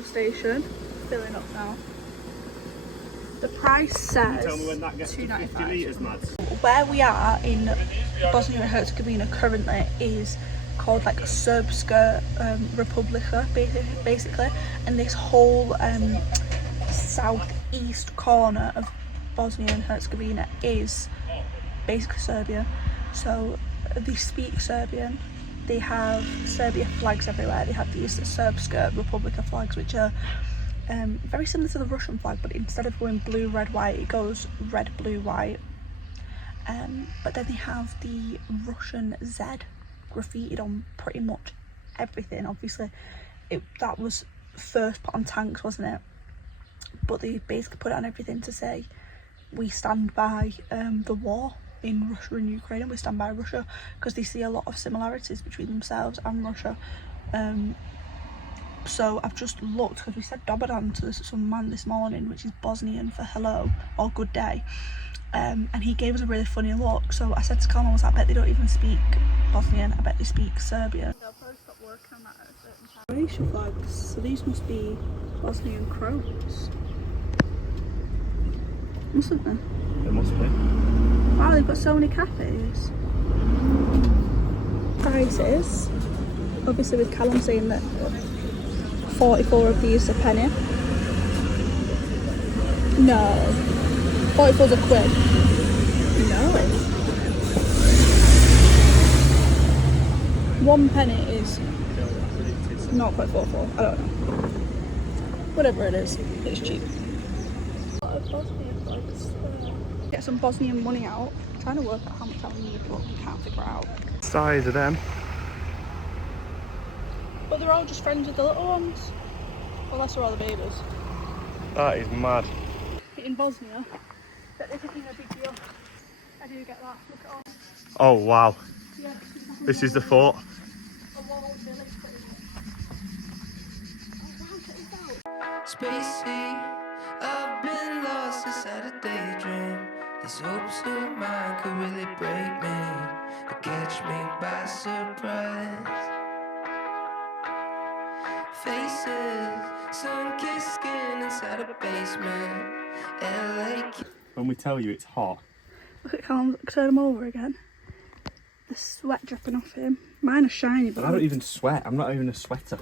petrol station, filling up now. The price says Tell me when that gets to 50 litres, Mads. Where we are in Bosnia and Herzegovina currently is called like Srpska Republika, basically, and this whole southeast corner of Bosnia and Herzegovina is basically Serbia. So they speak Serbian. They have Serbia flags everywhere. They have these Srpska Republika flags, which are very similar to the Russian flag, but instead of going blue, red, white, it goes red, blue, white. But then they have the Russian Z graffitied on pretty much everything. Obviously, that was first put on tanks, wasn't it? But they basically put it on everything to say we stand by the war in Russia and Ukraine, and we stand by Russia, because they see a lot of similarities between themselves and Russia. So I've just looked, because we said Dobadan to some man this morning, which is Bosnian for hello or good day, and he gave us a really funny look. So I said to Callum, I bet they don't even speak Bosnian, I bet they speak Serbian. They'll probably stop working on that at a certain time. Croatia flags, so these must be Bosnian Croats, mustn't they? It must be. Wow, they've got so many cafes. Prices, obviously with Callum saying that 44 of these a penny. No, 44's a quid. No. 1 penny is not quite 44. I don't know. Whatever it is, it's cheap. Get some Bosnian money out. I'm trying to work out how much I need, but we can't figure it out. Size of them. But they're all just friends with the little ones. Unless they're all the babies. That is mad. In Bosnia, that they think they're a big deal. I do get that. Look at all. Oh wow. Yeah, This is the fort. a wall village pretty much. Oh wow, check this out. Spacey, I've been lost inside a daydream. These hopes of mine could really break me or catch me by surprise. Faces, sun-kissed skin inside a basement. LA. When we tell you it's hot. Look at Callum, turn him over again. The sweat dripping off him. Mine are shiny, but I don't even sweat. I'm not even a sweater.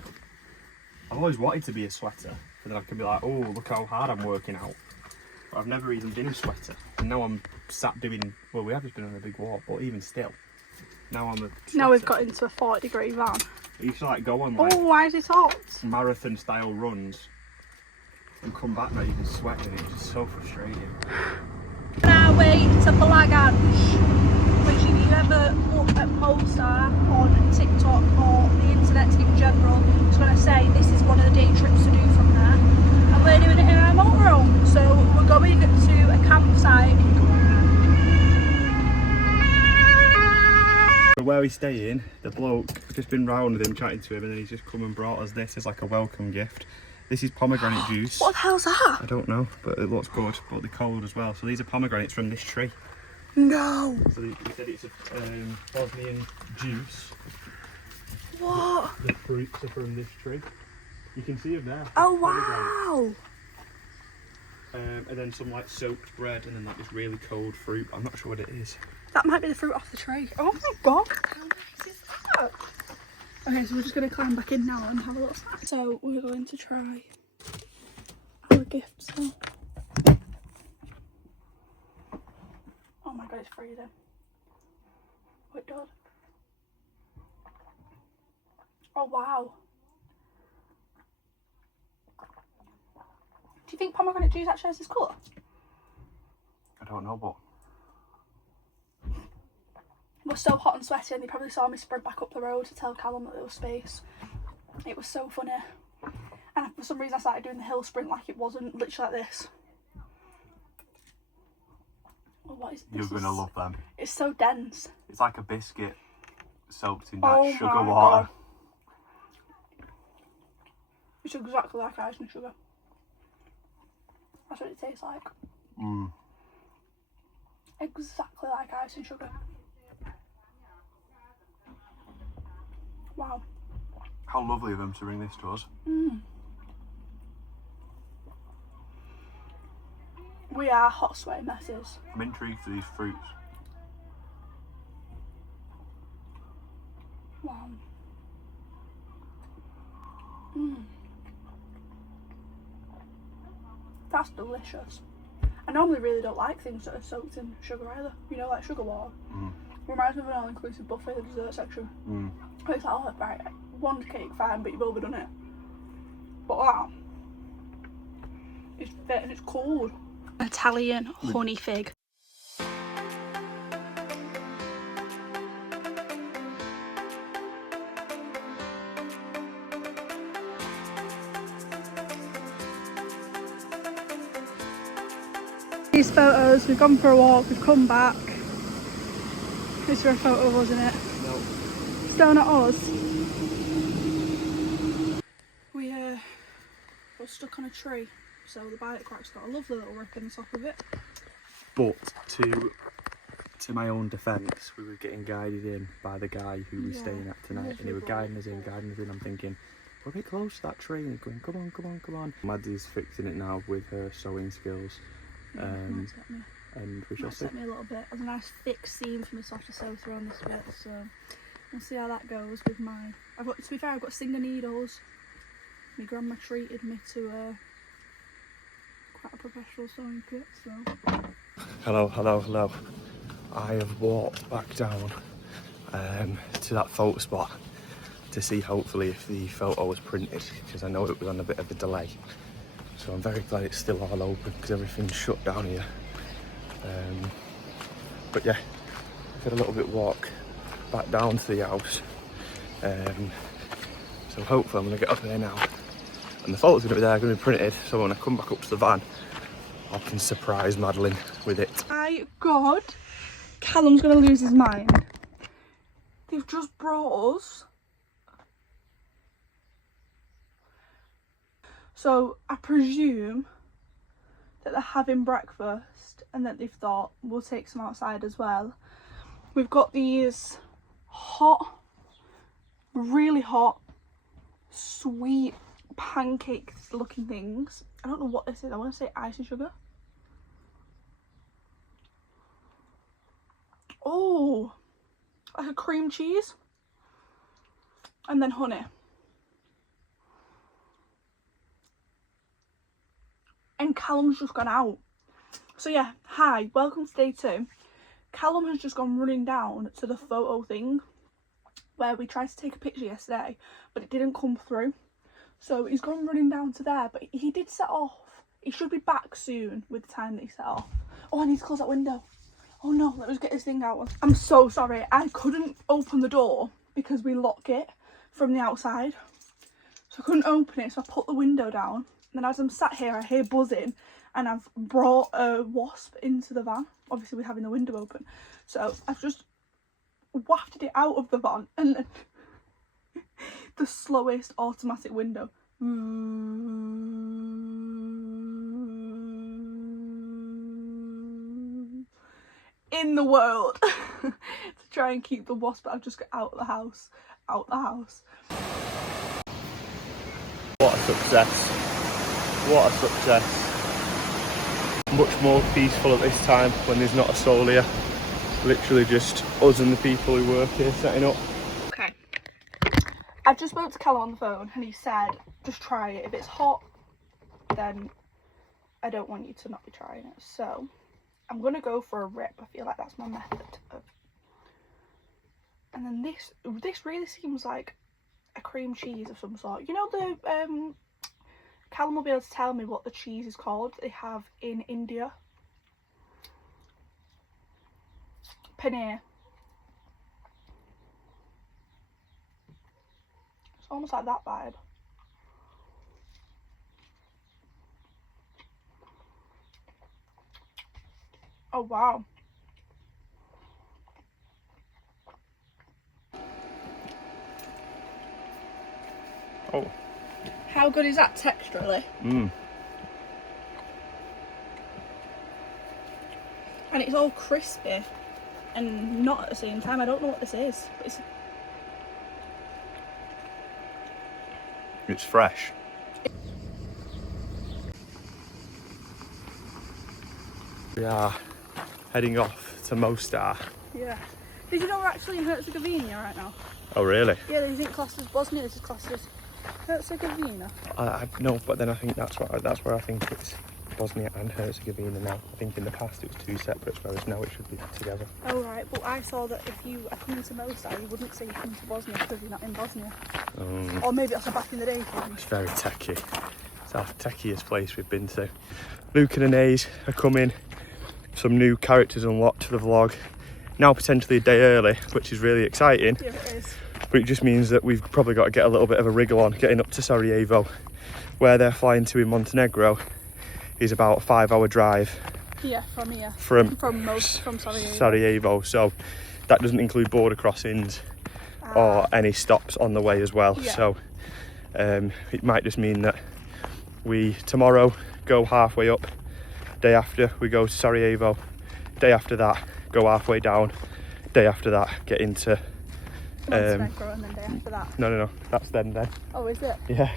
I've always wanted to be a sweater, but then I can be like, oh, look how hard I'm working out. But I've never even been a sweater. And now I'm sat doing, well, we have just been on a big walk, but even still. Now I'm a sweater. now we've got into a 40-degree van. I used to like go on like Oh, why is it hot? marathon style runs and come back not even sweating. It's just so frustrating. On our way to Blagaj, which if you ever look at Mostar on TikTok or the internet in general, it's going to say this is one of the day trips to do from there. And we're doing it in our motorhome. So we're going to a campsite. Where we stay in, the bloke, I've just been round with him chatting to him, and then he's just come and brought us this as like a welcome gift. This is pomegranate juice. What the hell's that? I don't know, but it looks good, but they're cold as well. So these are pomegranates from this tree. No. So they said it's a Bosnian juice. What? The fruits are from this tree. You can see them there. Oh wow. And then some like soaked bread, and then like this really cold fruit. I'm not sure what it is. That might be the fruit off the tree. Oh my god. How nice is that? Okay, so we're just going to climb back in now and have a little snack. So we're going to try our gifts now. Oh my god, it's freezing. Oh, it does. Oh wow. Do you think pomegranate juice actually has this colour? I don't know, but It was so hot and sweaty, and they probably saw me sprint back up the road to tell Callum that there was space. It was so funny. And for some reason I started doing the hill sprint like it wasn't, literally like this. Oh, what is this? you're gonna love them. It's so dense. It's like a biscuit soaked in Oh that sugar my water. God. It's exactly like ice and sugar. That's what it tastes like. Mm. Exactly like ice and sugar. Wow. How lovely of them to bring this to us. We are hot sweaty messes. I'm intrigued for these fruits. Wow. That's delicious. I normally really don't like things that are soaked in sugar either. You know, like sugar water. Reminds me of an all-inclusive buffet, the dessert section. It's like, oh, right, one cake, fine, but you've overdone it. But wow. It's fit and it's cold. Italian honey fig. These photos, we've gone for a walk, we've come back. This is a photo, wasn't it? No. Still not us. We're stuck on a tree, so the bike rack's got a lovely little rip in the top of it. But to my own defence, we were getting guided in by the guy who we were staying at tonight, and he was guiding us in. I'm thinking, we're a bit close to that tree, and he's going, come on. Maddie's fixing it now with her sewing skills. And we shall see. Set me a little bit. There's a nice thick seam for myself to sew through on this bit, so we'll see how that goes with my. To be fair, I've got Singer needles. My grandma treated me to quite a professional sewing kit, so. Hello. I have walked back down to that photo spot to see hopefully if the photo was printed, because I know it was on a bit of a delay. So I'm very glad it's still all open because everything's shut down here. But yeah, I've had a little bit walk back down to the house. So hopefully I'm going to get up there now. And the photo's going to be there, going to be printed. So when I come back up to the van, I can surprise Madeline with it. My God, Callum's going to lose his mind. They've just brought us. So I presume that they're having breakfast and that they've thought we'll take some outside as well. We've got these hot, really hot, sweet pancake looking things. I don't know what this is. I want to say ice and sugar. Oh, like a cream cheese and then honey. And Callum's just gone out. So yeah, hi, welcome to day 2. Callum has just gone running down to the photo thing where we tried to take a picture yesterday, but it didn't come through. So he's gone running down to there, but he did set off. He should be back soon with the time that he set off. Oh, I need to close that window. Oh no, let me just get this thing out. I'm so sorry. I couldn't open the door because we lock it from the outside. So I couldn't open it, so I put the window down. And then as I'm sat here, I hear buzzing and I've brought a wasp into the van. Obviously, we're having the window open. So I've just wafted it out of the van and then the slowest automatic window. In the world to try and keep the wasp that I've just got out the house. What a success. What a success. Much more peaceful at this time when there's not a soul here. Literally just us and the people who work here setting up. Okay. I've just spoke to Callum on the phone and he said, just try it. If it's hot, then I don't want you to not be trying it. So I'm going to go for a rip. I feel like that's my method of. And then this really seems like a cream cheese of some sort. You know the Callum will be able to tell me what the cheese is called they have in India. Paneer. It's almost like that vibe. Oh wow. Oh. How good is that texturally? Mmm. And it's all crispy and not at the same time. I don't know what this is, but It's fresh. We are heading off to Mostar. Yeah. Did you know we're actually in Herzegovina right now? Oh really? Yeah, this isn't classed as Bosnia, this is classed as Herzegovina. I no, but then I think that's where I think it's Bosnia and Herzegovina now. I think in the past it was two separate, whereas now it should be together. Oh right, but I saw that if you are coming to Mostar, you wouldn't say you're coming to Bosnia because you're not in Bosnia. Or maybe that's a back in the day thing. It's very techie. It's our techiest place we've been to. Luke and Anais are coming. Some new characters unlocked for the vlog. Now potentially a day early, which is really exciting. Yeah, it is. But it just means that we've probably got to get a little bit of a wriggle on getting up to Sarajevo. Where they're flying to in Montenegro is about a 5-hour drive. Yeah, from here. From Sarajevo. Sarajevo. So that doesn't include border crossings or any stops on the way as well. Yeah. So it might just mean that we tomorrow go halfway up. Day after we go to Sarajevo. Day after that go halfway down. Day after that get into Montenegro, and then day after that. No, that's then. Oh, is it? Yeah.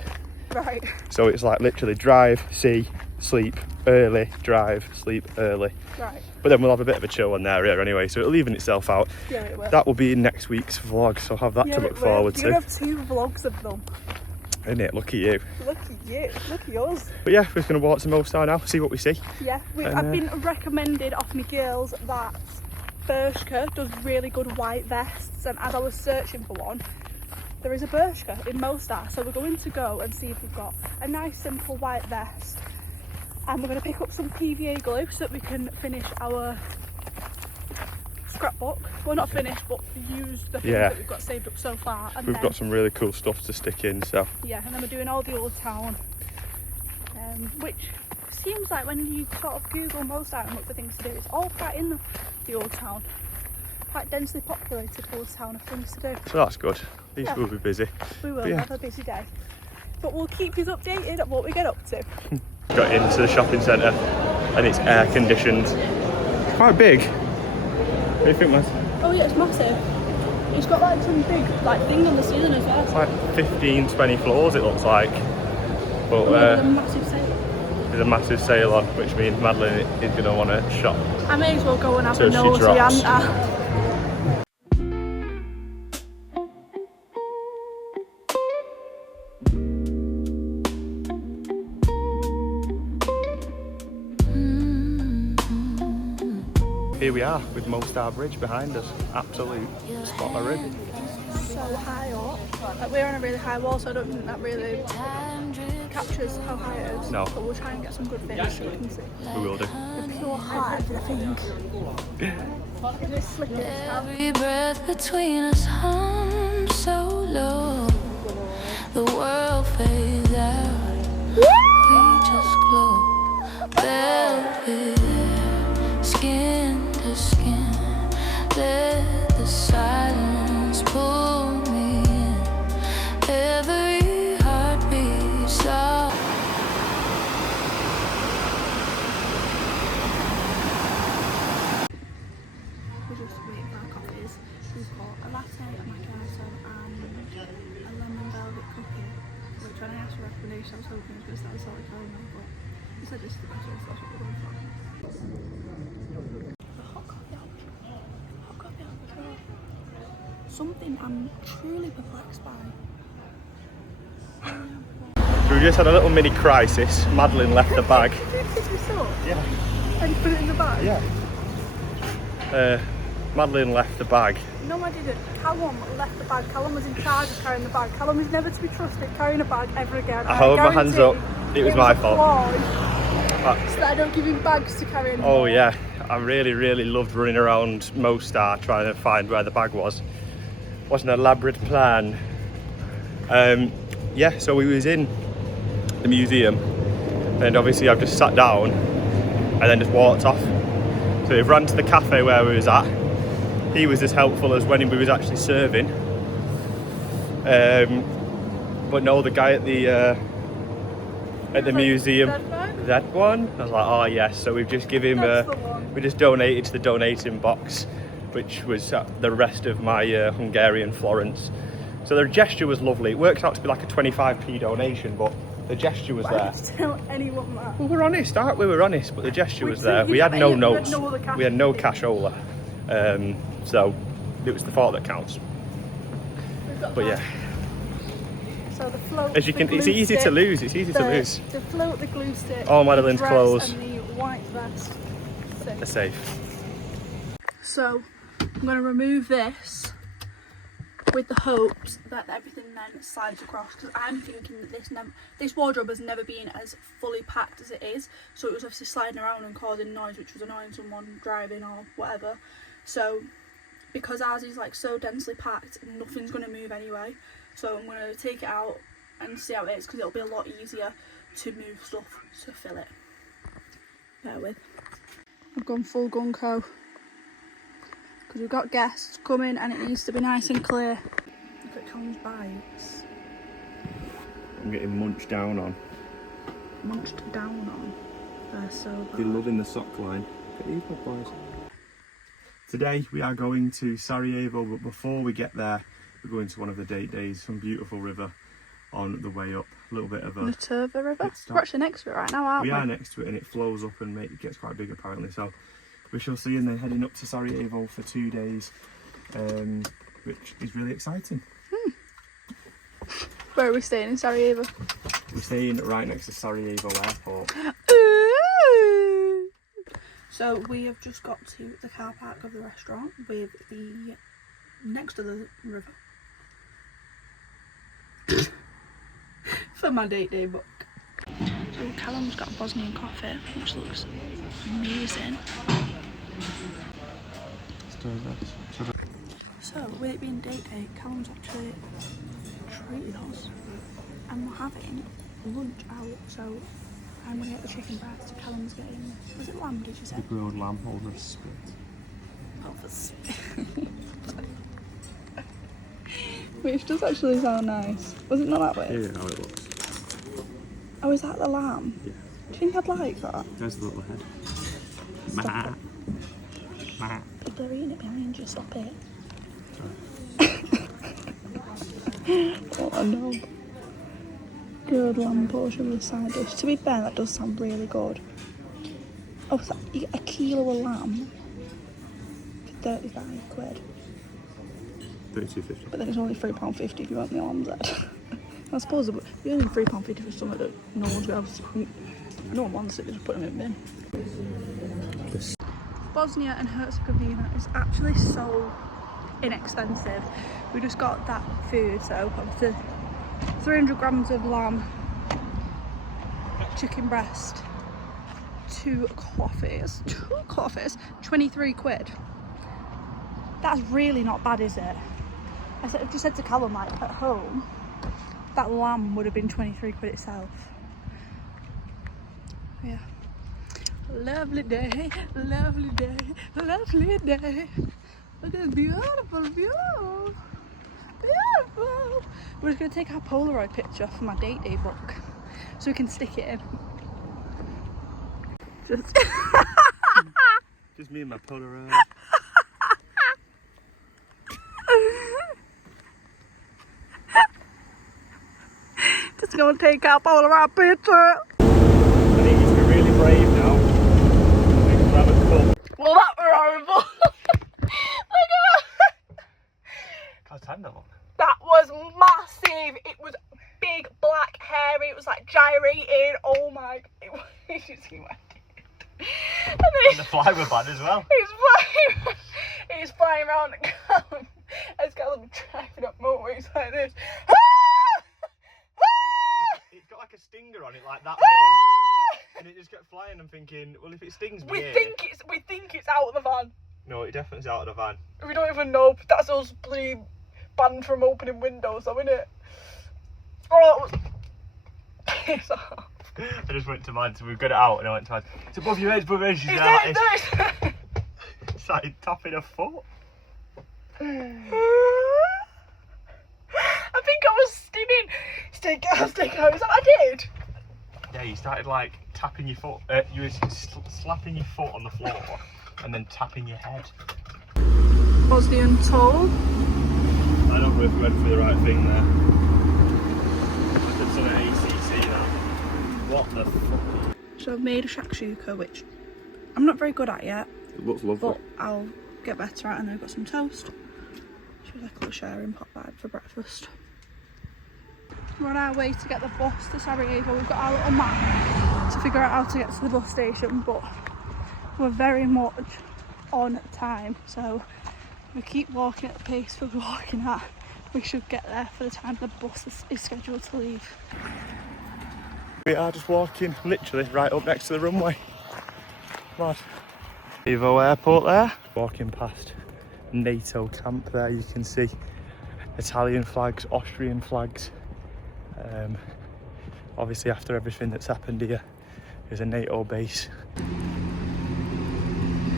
Right. So it's like literally drive, see, sleep, early, drive, sleep, early. Right. But then we'll have a bit of a chill on there anyway, so it'll even itself out. Yeah, it will. That will be in next week's vlog, so I'll have that to look forward to. You're going to have 2 vlogs of them. Isn't it? Look at you. Look at you. Look at yours. But yeah, we're just going to walk to Mostar now, see what we see. Yeah, I've been recommended off my girls that Bershka does really good white vests, and as I was searching for one, there is a Bershka in Mostar, so we're going to go and see if we've got a nice simple white vest, and we're going to pick up some PVA glue so that we can finish our scrapbook. Well, not finish, but use the things that we've got saved up so far. And we've got some really cool stuff to stick in, so yeah, and then we're doing all the old town, which seems like when you sort of Google Mostar and look for things to do, it's all quite in the old town. Quite densely populated old town of things to do. So that's good. At least we'll be busy. We will have a busy day. But we'll keep you updated on what we get up to. Got into the shopping centre and it's air conditioned. It's quite big. What do you think, Matt? Oh yeah, it's massive. It's got like some big thing on the ceiling as well. It's like 15, 20 floors it looks like. But there's a massive sale. There's a massive sale on, which means Madeline is going to want to shop. I may as well go and have So a nosy, aren't I? Here we are with Mostar Bridge behind us. Absolute spot of ribbon. So high up. We're on a really high wall, so I don't think that really captures how high it is. No. But we'll try and get some good vids so we can see. We will do. The pure height, I think. It is slipping. Every breath between us hung so low. The world fades out. We just glow. Velvet air, skin to skin. Let the silence pull me in. Every heartbeat soft. We're just waiting for our coffees. We've got a latte, a macchiato and a lemon velvet cookie. Which when I asked for recommendation I was hoping it was going to start with salted caramel, but he said this is the best one, so that's what we're going for. The hot coffee option. Hot coffee option. Something I'm truly perplexed by. So we just had a little mini crisis. Madeline left the bag. Did you kiss me so? Yeah. And you put it in the bag? Yeah. Madeline left the bag. No, I didn't. Callum left the bag. Callum was in charge of carrying the bag. Callum is never to be trusted carrying a bag ever again. I hold my hands up. It was my fault. So that I don't give him bags to carry anymore. Oh yeah, I really loved running around Mostar trying to find where the bag was. Wasn't an elaborate plan. Yeah, so we was in the museum and obviously I've just sat down and then just walked off. So we've ran to the cafe where we was at. He was as helpful as when we was actually serving. But no, the guy at the museum, that one? I was like, oh yes. So we've just given him, we just donated to the donating box, which was the rest of my Hungarian florins. So the gesture was lovely. It works out to be like a 25p donation, but The gesture was Why there. did you tell anyone that? Well, we're honest, aren't we? We're honest, but the gesture was So there. you We had didn't- no you had notes. no other cash, We had no did you? cashola. So it was the thought that counts. We've got But that. yeah, So the float, as you the can, glue it's easy stick, to lose. It's easy to lose. The float, the glue stick, All the Madeline's dress clothes. and the white vest. They're safe. So I'm going to remove this with the hopes that everything then slides across, because I'm thinking that this wardrobe has never been as fully packed as it is, so it was obviously sliding around and causing noise, which was annoying someone driving or whatever. So because ours is like so densely packed, nothing's going to move anyway, so I'm going to take it out and see how it is, because it'll be a lot easier to move stuff to fill it. Bear with. I've gone full gung-ho because we've got guests coming and it needs to be nice and clear. Look at Callum's bites. I'm getting munched down on. Munched down on. They're so bad. They're loving the sock line. Look at these bad boys. Today we are going to Sarajevo, but before we get there, we're going to one of the date days, some beautiful river on the way up. A little bit of a Naterva River? pit stop. We're actually next to it right now, aren't we? We are next to it and it flows up and it gets quite big apparently. So we shall see, and then heading up to Sarajevo for 2 days, which is really exciting. Where are we staying in Sarajevo? We're staying right next to Sarajevo Airport. Ooh. So we have just got to the car park of the restaurant with the next to the river for my date day book. So Callum's got a Bosnian coffee, which looks amazing. So with it being date day, Callum's actually treated us and we're having lunch out. So I'm gonna get the chicken breast, Callum's getting, was it lamb did you say? The grilled lamb over spit. Over spit. Which does actually sound nice. Was it not that way? Here how it looks. Oh, is that the lamb? Yeah. Do you think I'd like that? There's the little head. Stop it. Ma. People are eating it behind you, stop it. What a knob. Good lamb portion with a side dish. To be fair, that does sound really good. Oh, so you get a kilo of lamb for 35 quid. 32.50. But then it's only £3.50 if you want the lamb's head. I suppose it's only £3.50 for something that no one's going to have. No one wants it, they just put them in the bin. Bosnia and Herzegovina is actually so inexpensive. We just got that food, so obviously 300 grams of lamb, chicken breast, two coffees, 23 quid. That's really not bad, is it? I just said to Callum, like, at home, that lamb would have been 23 quid itself. Yeah. Lovely day, lovely day, lovely day. Look at this beautiful view. Beautiful. We're just going to take our Polaroid picture for my date day book so we can stick it in. Just me and my Polaroid. Just going to take our Polaroid picture. I need you to be really brave now. We can grab a cup. Well, that was horrible. Look at that. How's time that one? That was massive. It was big, black, hairy. It was like gyrating. Oh my! You should see what I did. And then The fly were bad as well. he's flying around the ground. It's got them driving up motorways like this. It's got like a stinger on it, like that big, and it just kept flying. I'm thinking, well, if it stings me, We think it's out of the van. No, it definitely is out of the van. We don't even know. That's us bloody banned from opening windows, though, isn't it? Oh, it was piss off. I just went to mine, so we've got it out, and I went to mine. It's above your head, it's above your head. She's like, it's like tapping a foot. I think I was stimming. Stick out. Is that what I did? Yeah, you started like tapping your foot. You were slapping your foot on the floor, and then tapping your head. Bosnian toll. I don't know if we went for the right thing there. I did some ACC now. What the fuck? So I've made a shakshuka, which I'm not very good at yet. It looks lovely. But I'll get better at it, and then I've got some toast. She was like a little sharing pot vibe for breakfast. We're on our way to get the bus to Sarajevo. We've got our little map to figure out how to get to the bus station, but we're very much on time. So we keep walking at the pace we're walking at. We should get there for the time the bus is scheduled to leave. We are just walking literally right up next to the runway. Mad. Sarajevo airport there. Walking past NATO camp there, you can see Italian flags, Austrian flags. Obviously after everything that's happened here, there's a NATO base.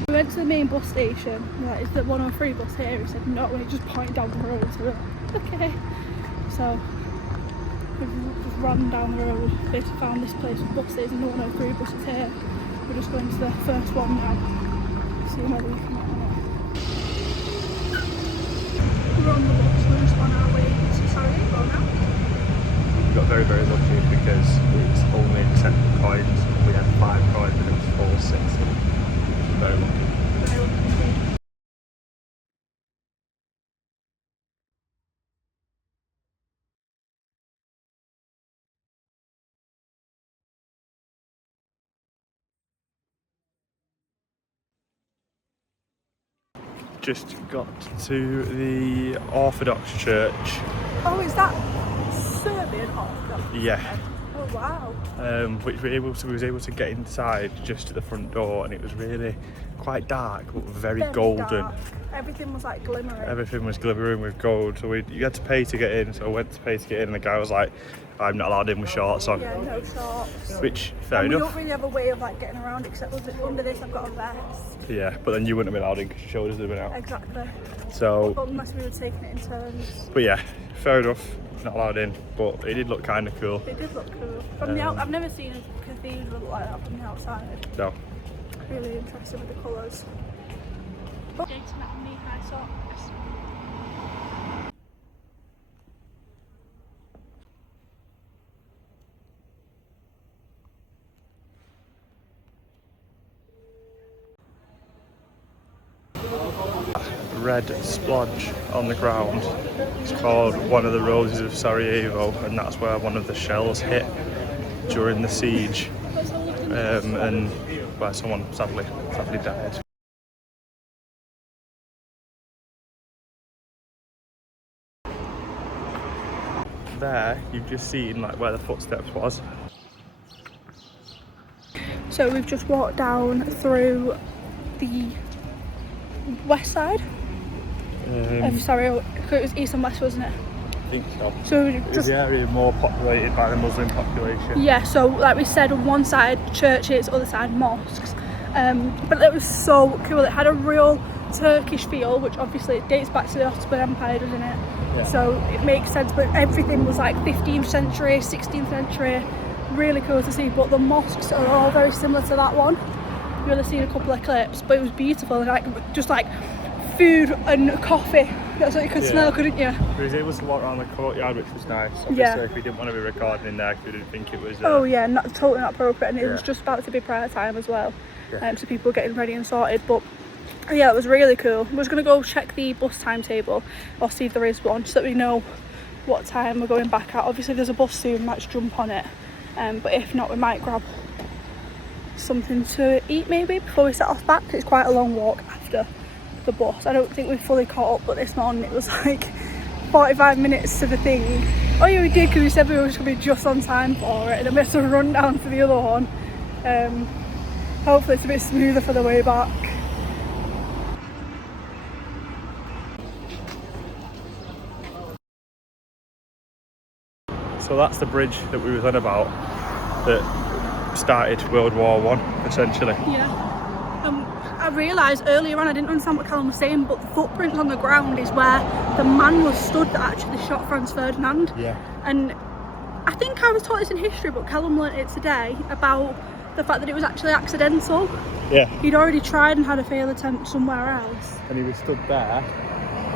We went to the main bus station. We're like, is the 103 bus here? He said no, and he just pointed down the road. So we're like, okay. So we've just run down the road, basically found this place with buses, and the 103 bus is here. We're just going to the first one now, seeing whether we can get on it. We're on the bus, we're just on our way to Sarajevo now. We got very, very lucky because it's only 10 coins. We had 5 coins and it was 460. Very lucky. Very lucky indeed. Just got to the Orthodox church. Oh, is that Serbian Orthodox? Yeah. Oh wow. Which we was able to get inside just at the front door, and it was really quite dark but very golden. Dark. Everything was like glimmering. Everything was glimmering with gold, so you had to pay to get in. So I went to pay to get in, and the guy was like, "I'm not allowed in with shorts on." Yeah, no shorts. Which fair and enough. We don't really have a way of like getting around except under this I've got a vest. Yeah, but then you wouldn't have been allowed in because your shoulders would have been out. Exactly. So. But unless we were taking it in turns. But yeah, fair enough. Not allowed in, but it did look kind of cool. It did look cool. From the I've never seen a cathedral look like that from the outside. No. Really interested with the colours. But knee-high socks. Red splodge on the ground. It's called one of the roses of Sarajevo, and that's where one of the shells hit during the siege, and where someone sadly died. There, you've just seen like where the footsteps was. So we've just walked down through the west side. Sorry, it was east and west, wasn't it? I think so. So Is the area more populated by the Muslim population? Yeah, so like we said, on one side churches, other side mosques. But it was so cool. It had a real Turkish feel, which obviously it dates back to the Ottoman Empire, doesn't it? Yeah. So it makes sense, but everything was like 15th century, 16th century. Really cool to see, but the mosques are all very similar to that one. You've only seen a couple of clips, but it was beautiful, and like just like food and coffee. That's what you could smell, couldn't you? We was able to walk around the courtyard, which was nice. Obviously, if we didn't want to be recording in there, because we didn't think it was. Oh yeah, totally not appropriate, and it was just about to be prayer time as well. So people were getting ready and sorted, but yeah, it was really cool. We're just gonna go check the bus timetable, or see if there is one, so that we know what time we're going back at. Obviously, there's a bus soon, we might just jump on it. But if not, we might grab something to eat maybe before we set off back. It's quite a long walk after the bus. I don't think we've fully caught up, but this morning it was like 45 minutes to the thing. Oh yeah, we did, because we said we were just going to be just on time for it, and then we had to run down to the other one. Hopefully it's a bit smoother for the way back. So that's the bridge that we was on about that started World War I, essentially. Yeah. I realised earlier on, I didn't understand what Callum was saying, but the footprints on the ground is where the man was stood that actually shot Franz Ferdinand. Yeah. And I think I was taught this in history, but Callum learnt it today about the fact that it was actually accidental. Yeah. He'd already tried and had a failed attempt somewhere else. And he was stood there.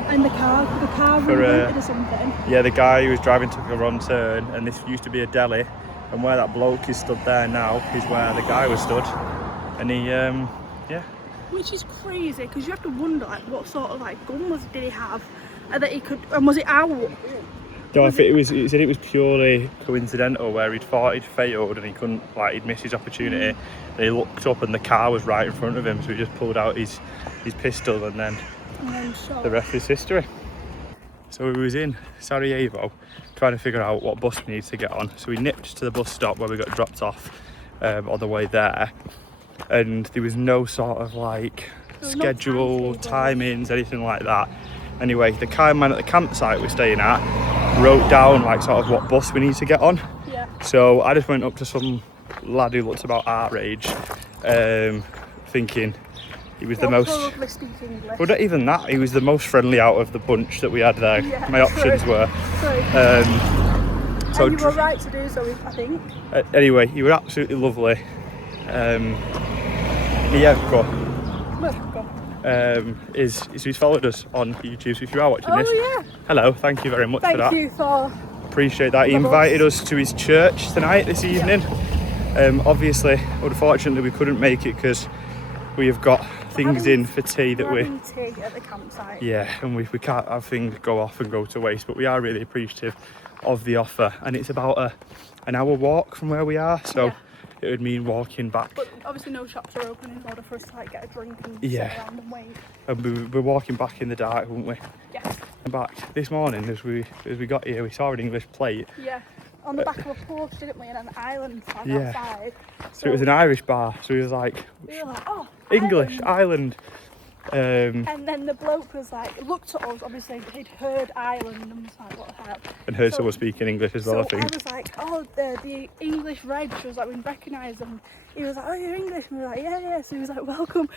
And the car rebooted or something. Yeah, the guy who was driving took a wrong turn, and this used to be a deli, And where that bloke is stood there now is where the guy was stood. And he, yeah. Which is crazy, because you have to wonder like what sort of like gun did he have, and that he could, and was it out? No, I think he said it was purely coincidental, where he'd thought he'd failed and he couldn't, like, he'd missed his opportunity. And he looked up and the car was right in front of him, so he just pulled out his pistol, and then the rest is history. So we was in Sarajevo trying to figure out what bus we need to get on. So we nipped to the bus stop where we got dropped off on the way there, and there was no sort of like schedule, timings, anything like that. Anyway, the kind man at the campsite we're staying at wrote down like sort of what bus we need to get on. Yeah. So I just went up to some lad who looked about our age, thinking he was the most. Well, not even that. He was the most friendly out of the bunch that we had there. Yeah, my options were. So you were right to do so, I think. Anyway, you were absolutely lovely. Yeah, go on. No, go on. He's followed us on YouTube, so if you are watching this, yeah. hello, thank you very much for that. Thank you for. Appreciate that. He invited us to his church tonight, this evening. Obviously, unfortunately, we couldn't make it because we have got things in for tea that we're having tea at the campsite. Yeah, and we can't have things go off and go to waste, but we are really appreciative of the offer, and it's about an hour walk from where we are, so it would mean walking back. But obviously no shops are open in order for us to like get a drink and sit around and wait. And we're walking back in the dark, wouldn't we? Yeah. And back this morning, as we got here, we saw an English plate. Yeah. On the back of a porch, didn't we? And an island flag outside. So it was an Irish bar. So we was like, oh, English, Ireland. And then the bloke was like, looked at us, obviously he'd heard Ireland and was like, what the hell? And heard someone speaking English as well, I think. I was like, oh, the English reg. She was like, we recognise them. He was like, oh, you're English? And we were like, yeah. So he was like, welcome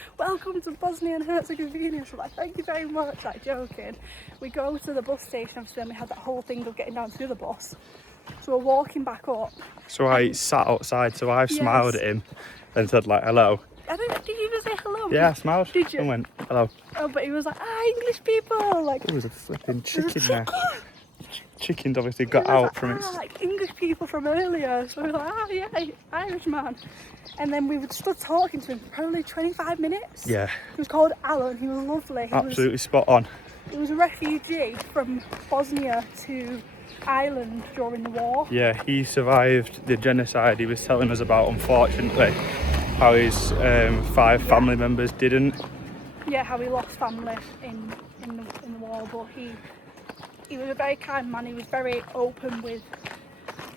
to Bosnia and Herzegovina. So we're like, thank you very much, like joking. We go to the bus station, obviously, and we had that whole thing of getting down to the bus. So we're walking back up. So I sat outside, so I smiled at him and said like, hello. Did you even say hello? Yeah, I smiled. Did you? And went, hello. Oh, but he was like, English people. Like, there was a flipping chicken there. Chicken's obviously got out like, from its... like English people from earlier. So we were like, yeah, Irish man. And then we would stood talking to him for probably 25 minutes. Yeah. He was called Alan. He was lovely. Absolutely spot on. He was a refugee from Bosnia to Ireland during the war. Yeah, he survived the genocide he was telling us about, unfortunately. How his 5 family members didn't. Yeah, how he lost family in the war, but he was a very kind man. He was very open with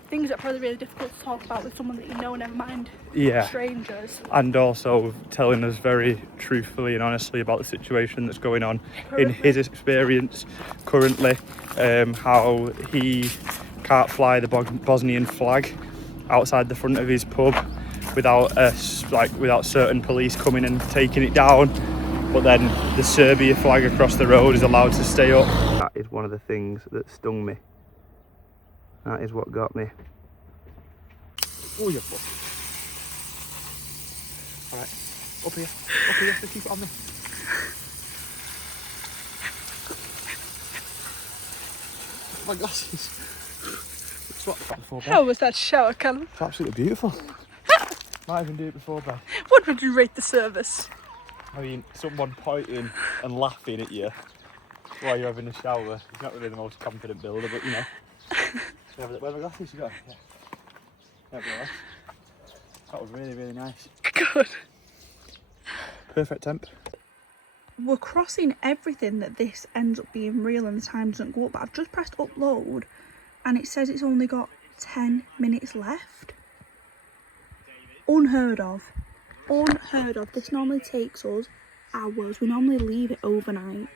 things that are probably really difficult to talk about with someone that you know, never mind strangers. And also telling us very truthfully and honestly about the situation that's going on in his experience currently, how he can't fly the Bosnian flag outside the front of his pub without certain police coming and taking it down, but then the Serbia flag across the road is allowed to stay up. That is one of the things that stung me. That is what got me. Oh, your foot. Alright, up here, just keep it on me. My glasses. How was that shower, Callum? It's absolutely beautiful. Might even do it before bed. What would you rate the service? I mean, someone pointing and laughing at you while you're having a shower. He's not really the most confident builder, but you know. Where have my glasses you got? Yeah. That was really, really nice. Good. Perfect temp. We're crossing everything that this ends up being real and the time doesn't go up, but I've just pressed upload and it says it's only got 10 minutes left. Unheard of. This normally takes us hours. We normally leave it overnight.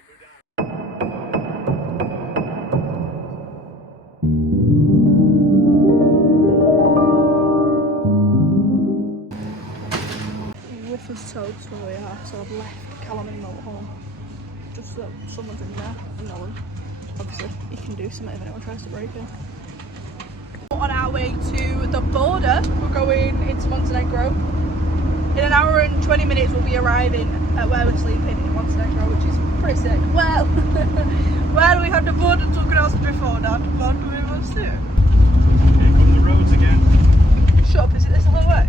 This is so slow, yeah. So I've left Callum in the motorhome just so someone's in there and no one. Obviously, you can do something if anyone tries to break in. On our way to the border, we're going into Montenegro. In an hour and 20 minutes we'll be arriving at where we're sleeping in Montenegro, which is pretty sick. Well, where we had the border talking else before, Dad. What do we want to do? Here come the roads again. Shut up, is it this whole way?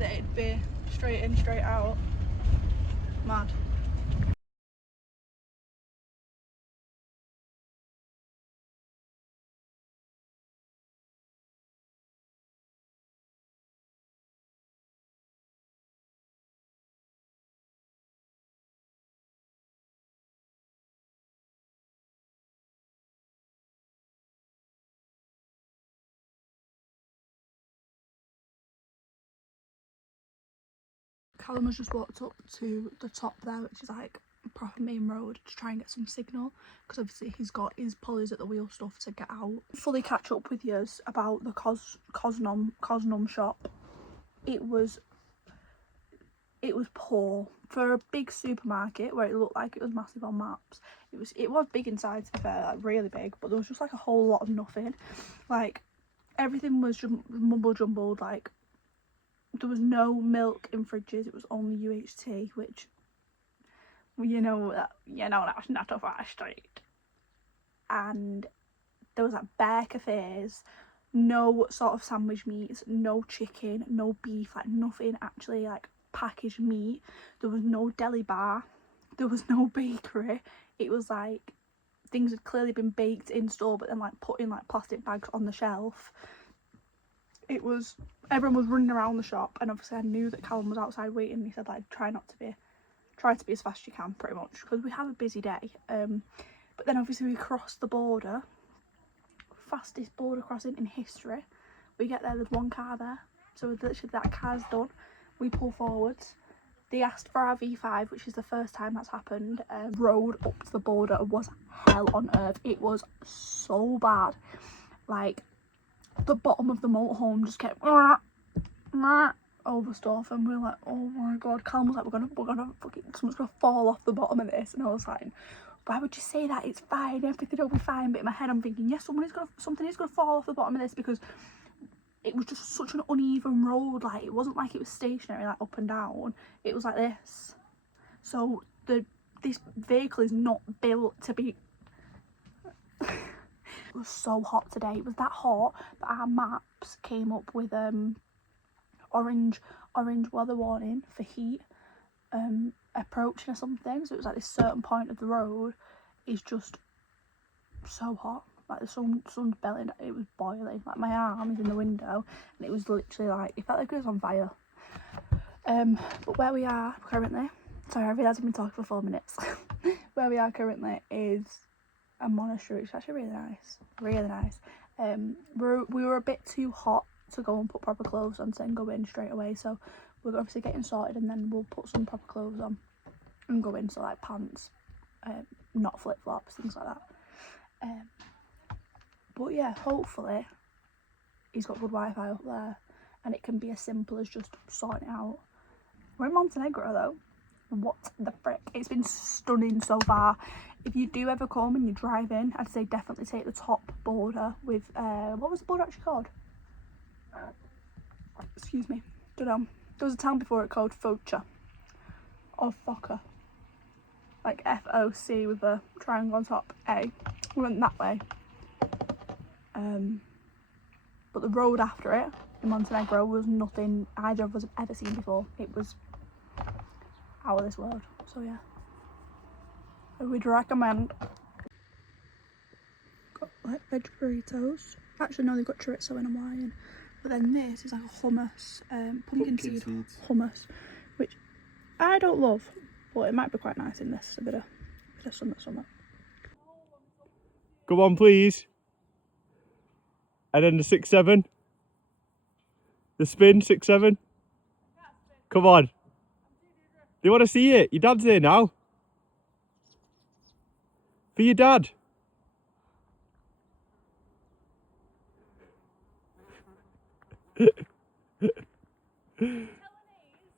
It'd be straight in, straight out. Mad. Callum has just walked up to the top there, which is like a proper main road, to try and get some signal, because obviously he's got his pulleys at the wheel stuff to get out. Fully catch up with yous about the Cosnum shop. It was poor for a big supermarket where it looked like it was massive on maps. It was big inside, to be fair, like really big, but there was just like a whole lot of nothing. Like everything was mumble jumbled. Like there was no milk in fridges. It was only UHT, which that's not a fast street. And there was like bare cafes, no sort of sandwich meats, no chicken, no beef, like nothing actually like packaged meat. There was no deli bar, there was no bakery. It was like things had clearly been baked in store but then like put in like plastic bags on the shelf. Everyone was running around the shop, and obviously I knew that Callum was outside waiting. He said like try to be as fast as you can, pretty much, because we have a busy day. But then obviously we crossed the border, fastest border crossing in history. We get there, there's one car there, so literally that car's done. We pull forwards. They asked for our V5, which is the first time that's happened. Road up to the border was hell on earth. It was so bad. Like the bottom of the motorhome just kept over stuff, and we were like, oh my god. Callum was like, we're gonna fucking, someone's gonna fall off the bottom of this, and I was like, why would you say that? It's fine, everything will be fine. But in my head I'm thinking, yes, something is gonna fall off the bottom of this, because it was just such an uneven road. Like it wasn't like it was stationary, like up and down. It was like this. So this vehicle is not built to be. It was so hot today. It was that hot that our maps came up with orange weather warning for heat approaching or something. So it was like this certain point of the road is just so hot. Like the sun's belting. It was boiling. Like my arm is in the window, and it was literally like, it felt like it was on fire. But where we are currently, sorry, I realised I've been talking for 4 minutes. Where we are currently is a monastery, which is actually really nice. We were a bit too hot to go and put proper clothes on and go in straight away, so we're obviously getting sorted, and then we'll put some proper clothes on and go in, so like pants, not flip-flops, things like that. But yeah, hopefully he's got good Wi-Fi up there, and it can be as simple as just sorting it out. We're in Montenegro though. What the frick? It's been stunning so far. If you do ever come and you drive in, I'd say definitely take the top border with what was the border actually called? Excuse me, don't know. There was a town before it called Foča or Foca, like F-O-C with a triangle on top. We went that way. But the road after it in Montenegro was nothing either of us have ever seen before. It was out of this world. So yeah, I would recommend. Got like veg burritos. Actually no, they've got chorizo in Hawaiian. But then this is like a hummus, pumpkin seed hummus, which I don't love, but it might be quite nice in this. A bit of summer. Come on, please. And then the 6-7. The spin, 6-7. Come on. They want to see it. Your dad's here now. For your dad.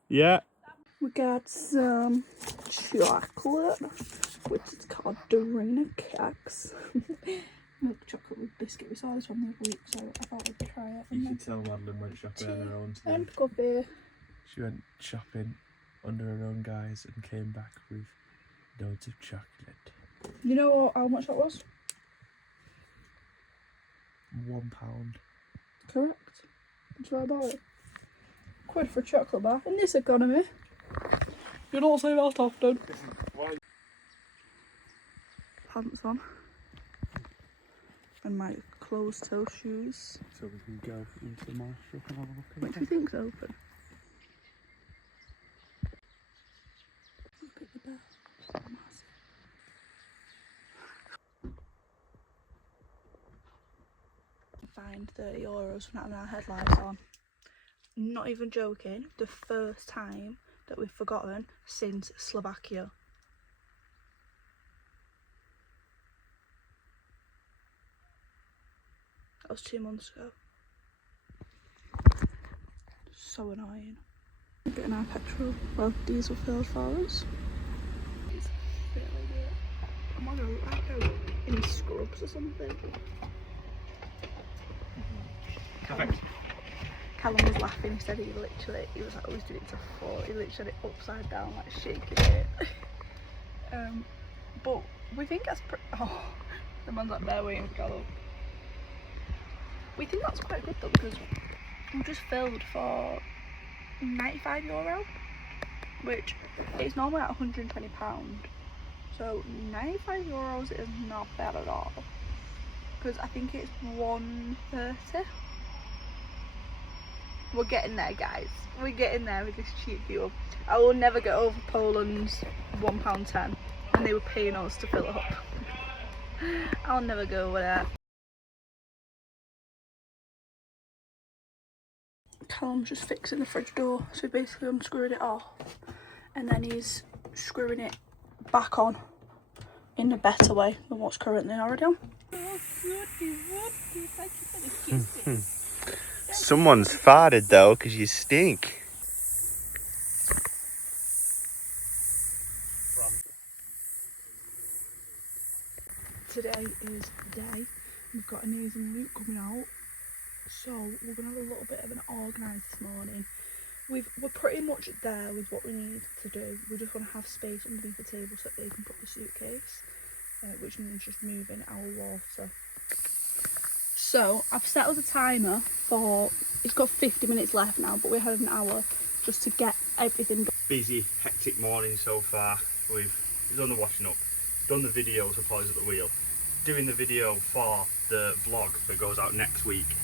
Yeah. We got some chocolate, which is called Dorina Cakes. Milk chocolate with biscuit. We saw this one the other week, so I thought we'd try it. You can tell Madeline went shopping on her own today. And coffee. She went shopping under her own guise and came back with loads of chocolate. You know how much that was? £1. Correct. That's what I bought it. £1 for a chocolate bar in this economy. You don't say that often. Pants on. And my closed-toe shoes. So we can go into the Mars shop and have a look at What do you think's open? Look at the bell. It's massive. Find €30 for not having our headlights on. Not even joking, the first time that we've forgotten since Slovakia. That was 2 months ago. So annoying. Getting our petrol, well, diesel filled for us. Am I gonna look like in scrubs or something? Perfect. Callum was laughing, he said he was like always doing it to 4, he literally had it upside down, like shaking it. But we think that's oh, the man's up there waiting for Callum. We think that's quite good though, because we just filled for €95, which is normally at £120. So €95 is not bad at all, because I think it's $130. We're getting there, guys. We're getting there with this cheap fuel. I will never get over Poland's £1.10 and they were paying us to fill it up. I'll never go over that. Callum's just fixing the fridge door, so basically unscrewed it off and then he's screwing it back on in a better way than what's currently already on. Someone's farted though, because you stink. Today is the day. We've got an Ease and Luke coming out, so we're gonna have a little bit of an organise this morning. We're pretty much there with what we need to do. We just want to have space underneath the table so that they can put the suitcase, which means just moving our water. So I've set a timer for, it's got 50 minutes left now, but we had an hour just to get everything done. Busy, hectic morning so far. We've done the washing up, done the videos of Polly's at the wheel, doing the video for the vlog that goes out next week,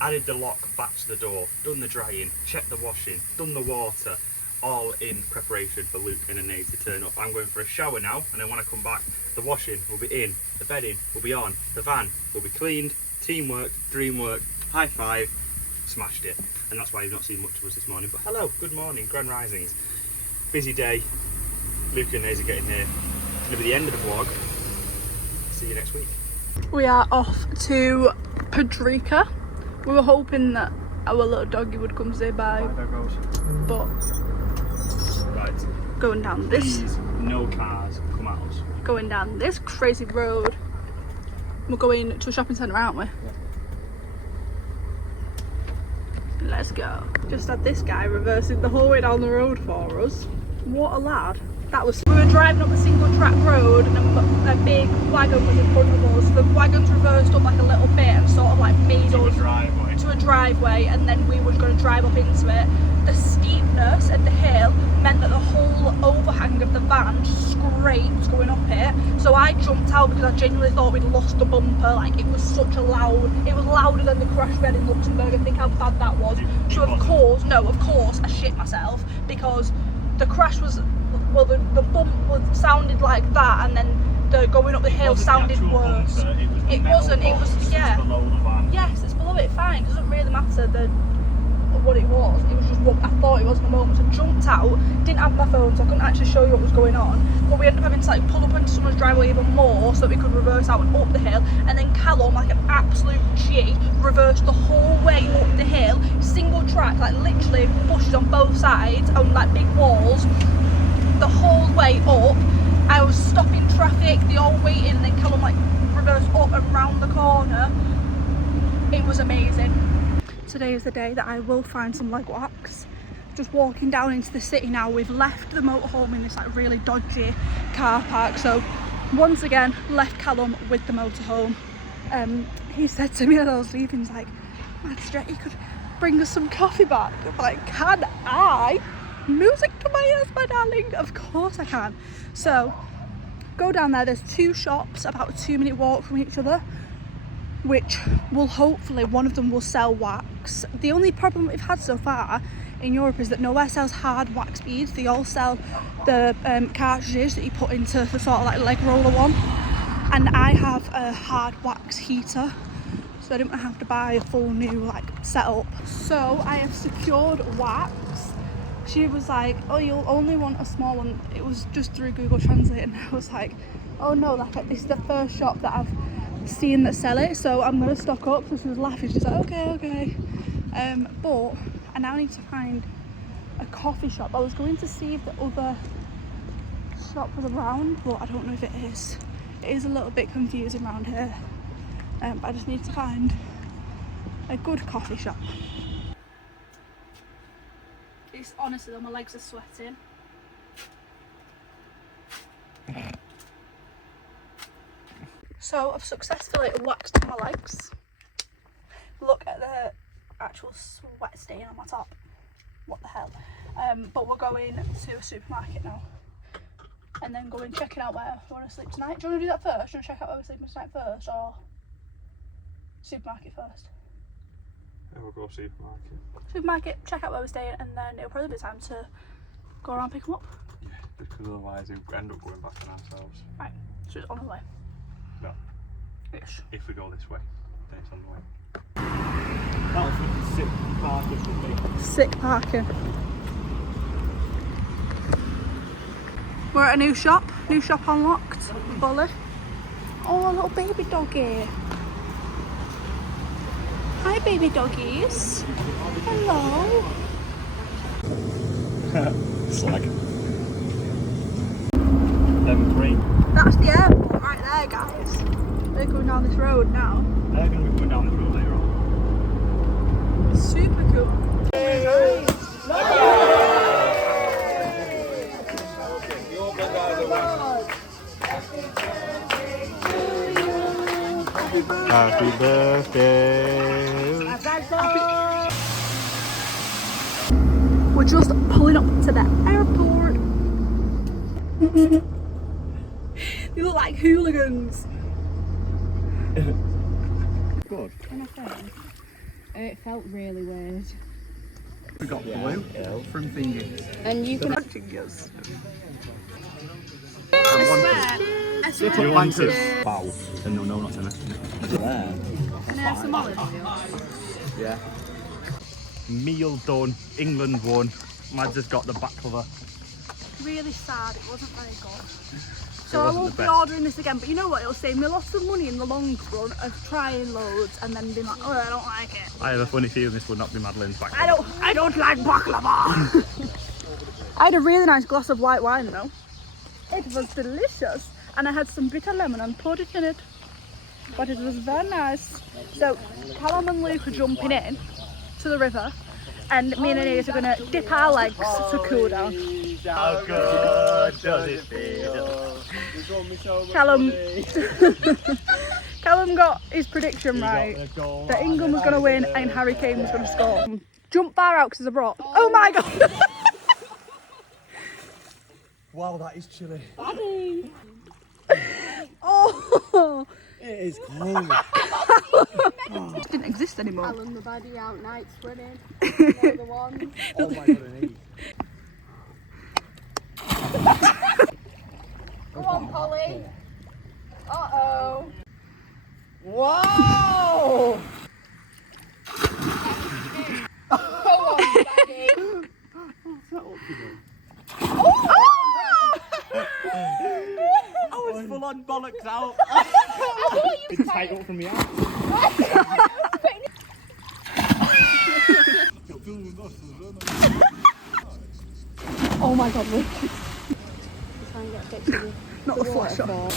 added the lock back to the door, done the drying, checked the washing, done the water, all in preparation for Luke and Anne to turn up. I'm going for a shower now, and then when I come back, the washing will be in, the bedding will be on, the van will be cleaned. Teamwork, dreamwork, high five, smashed it. And that's why you've not seen much of us this morning. But hello, good morning, grand risings. Busy day. Luke and Naze are getting here. It's going to be the end of the vlog. See you next week. We are off to Podrica. We were hoping that our little doggy would come say bye, but right, going down this, please, no cars come at us. Going down this crazy road. We're going to a shopping centre, aren't we? Yeah. Let's go. Just had this guy reversing the whole way down the road for us. What a lad. That was. We were driving up a single track road and a big wagon was in front of us. The wagon's reversed up like a little bit and sort of like made us to a driveway, and then we were going to drive up into it. The steepness of the hill meant that the whole overhang of the van scraped going up it. So I jumped out because I genuinely thought we'd lost the bumper. Like, it was such a loud, it was louder than the crash we had in Luxembourg. I think how bad that was. So of course I shit myself, because the crash was, well, the bump sounded like that, and then the going up the hill sounded worse. It wasn't, it was, yeah. Yes, it's below it, fine. It doesn't really matter what it was just what I thought it was in the moment. So I jumped out, didn't have my phone, so I couldn't actually show you what was going on, but we ended up having to like pull up into someone's driveway even more so that we could reverse out and up the hill, and then Callum, like an absolute G, reversed the whole way up the hill, single track, like literally bushes on both sides on like big walls, the whole way up. I was stopping traffic, they all waiting, and then Callum like reversed up and round the corner. It was amazing. Today is the day that I will find some leg wax just walking down into the city now. We've left the motorhome in this like really dodgy car park. So once again, left Callum with the motorhome. He said to me as I was leaving, he's like, Master, you could bring us some coffee back. I'm like, can I? Music to my ears, my darling. Of course I can. So go down there. There's 2 shops about a 2-minute walk from each other, which will hopefully, one of them will sell wax. The only problem we've had so far in Europe is that nowhere sells hard wax beads. They all sell the cartridges that you put into the sort of like leg roller one, and I have a hard wax heater, so I didn't have to buy a full new like setup. So I have secured wax. She was like, oh, you'll only want a small one. It was just through Google Translate, and I was like, oh no, like this is the first shop that I've seen that sell it, so I'm gonna stock up. So she was laughing, she's like, okay. But I now need to find a coffee shop. I was going to see if the other shop was around, but I don't know if it is. It is a little bit confusing around here, but I just need to find a good coffee shop. It's honestly though, my legs are sweating. So I've successfully waxed my legs. Look at the actual sweat stain on my top. What the hell? But we're going to a supermarket now, and then go and check it out where we want to sleep tonight. Do you want to do that first? Do you want to check out where we're sleeping tonight first, or supermarket first? Yeah, we'll go supermarket. Supermarket, check out where we're staying, and then it'll probably be time to go around and pick them up. Yeah, because otherwise we'll end up going back on ourselves. Right, so it's on the way. No. Ish. If we go this way, then it's on the way. That was fucking sick parking for me. Sick parking. We're at a new shop unlocked. Bully. Oh, a little baby doggy. Hi, baby doggies. Hello. Slag. Them 3. That's the airport right there, guys. They're going down this road now. They're going to be going down this road later on. Super cool. Happy birthday. We're just pulling up to the airport. They look like hooligans. Good. It felt really weird. We got blue from thingy. And you can Fingers. I want it. Bow. And no, not to me. Can I have some olive oil? Yeah. Meal done. England won. Mads has got the baklava. Really sad, it wasn't very good. It So I wasn't won't the be best. ordering this again, but you know what, it'll save me lots of money in the long run of trying loads and then being like, oh, I don't like it. I have a funny feeling this would not be Madeline's baklava. I don't like baklava. I had a really nice glass of white wine though. It was delicious, and I had some bitter lemon and poured it in it. But it was very nice. So Callum and Luke are jumping in to the river, and me and Anais are going to dip our legs to cool down. How good does it feel? Callum got his prediction right that England was going to win and Harry Kane was going to score. Jump far out because there's a rock. Oh my god! Wow, that is chilly. Oh! It is cold. It didn't exist anymore. Alan the baddie out night swimming. You're the one. Oh my god, Go on, Polly. Uh-oh. Wow! Go on, baddie. I was full on bollocks out. It's tight up from the out. Oh my god, look. Try and get a picture of Not the flash waterfall. off.